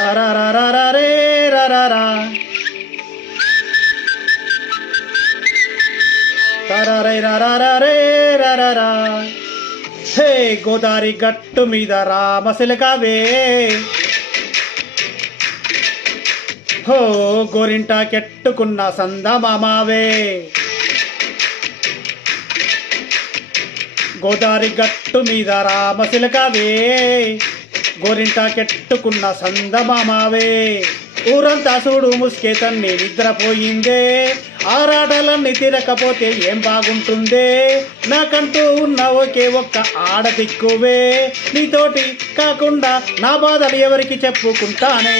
తారారారారే రారారా తారారై రారారే రారారా. హే గోదారి గట్టు మీద రామశిలకావే, హో గోరింట కెట్టుకున్న సందమామావే. గోదారి గట్టు మీద రామశిలకావే, గోరింట కెట్టుకున్న సందమామావే. ఊరంతా చూడు ముసుకే తన్ని నిద్రపోయిందే, ఆరాటలన్నీ తిరగకపోతే ఏం బాగుంటుందే. నాకంటూ ఉన్న ఒకే ఒక్క ఆడదిక్కువే, నీతోటి కాకుండా నా బాధలు ఎవరికి చెప్పుకుంటానే.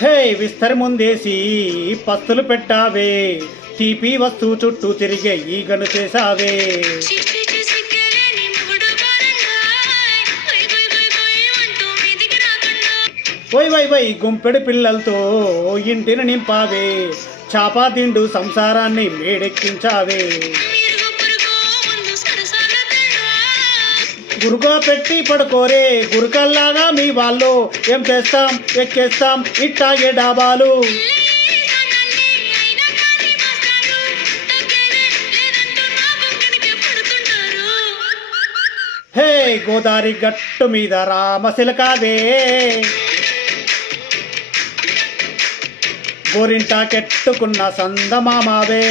హే విస్తరి ముందేసి పస్తులు పెట్టావే, తీపి వస్తువు చుట్టూ తిరిగే ఈగను చేసావే. వై వై వై గుంపెడి పిల్లలతో ఇంటిని నింపావే, చాపా తిండు సంసారాన్ని మేడెక్కించావే. గురుగా పెట్టి పడుకోరే గురుకల్లాగా మీ వాళ్ళు, ఏం చేస్తాం ఎక్కేస్తాం ఇట్టాగే డాబాలు. హే గోదారి గట్టు మీద రామశిలకావే, గోరింట కెట్టుకున్న సందమామావే.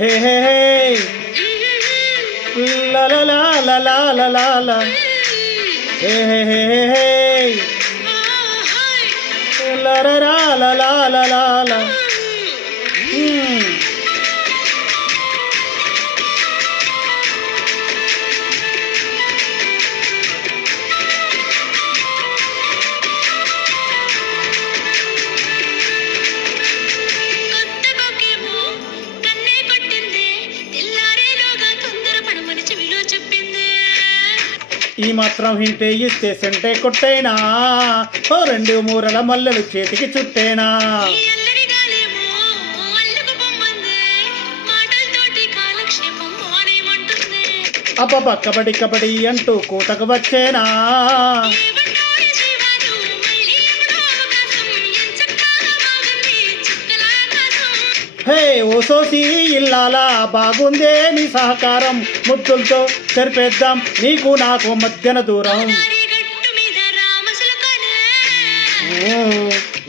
హే హే హే లా లా లా లా లా లా లా లా. హే హే హే హే లా రా రా లా లా లా లా లా. ఈ మాత్రం హింటే ఇస్తే సెంటే కొట్టేనా, ఓ రెండు మూరల మల్లెలు చేతికి చుట్టేనా. అబ్బబ్బ కబడ్డీ కబడ్డీ అంటూ కూతకు వచ్చేనా. హే ఓ సోసి ఇల్లాలా బాగుందే నీ సహకారం, ముద్దులతో సరిపేద్దాం నీకు నాకు మధ్యన దూరం.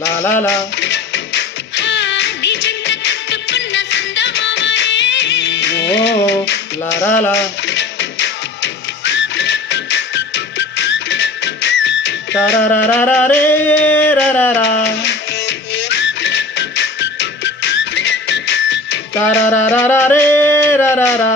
లాలా ఓ లారా తారారారే రారా తారారారే రారా.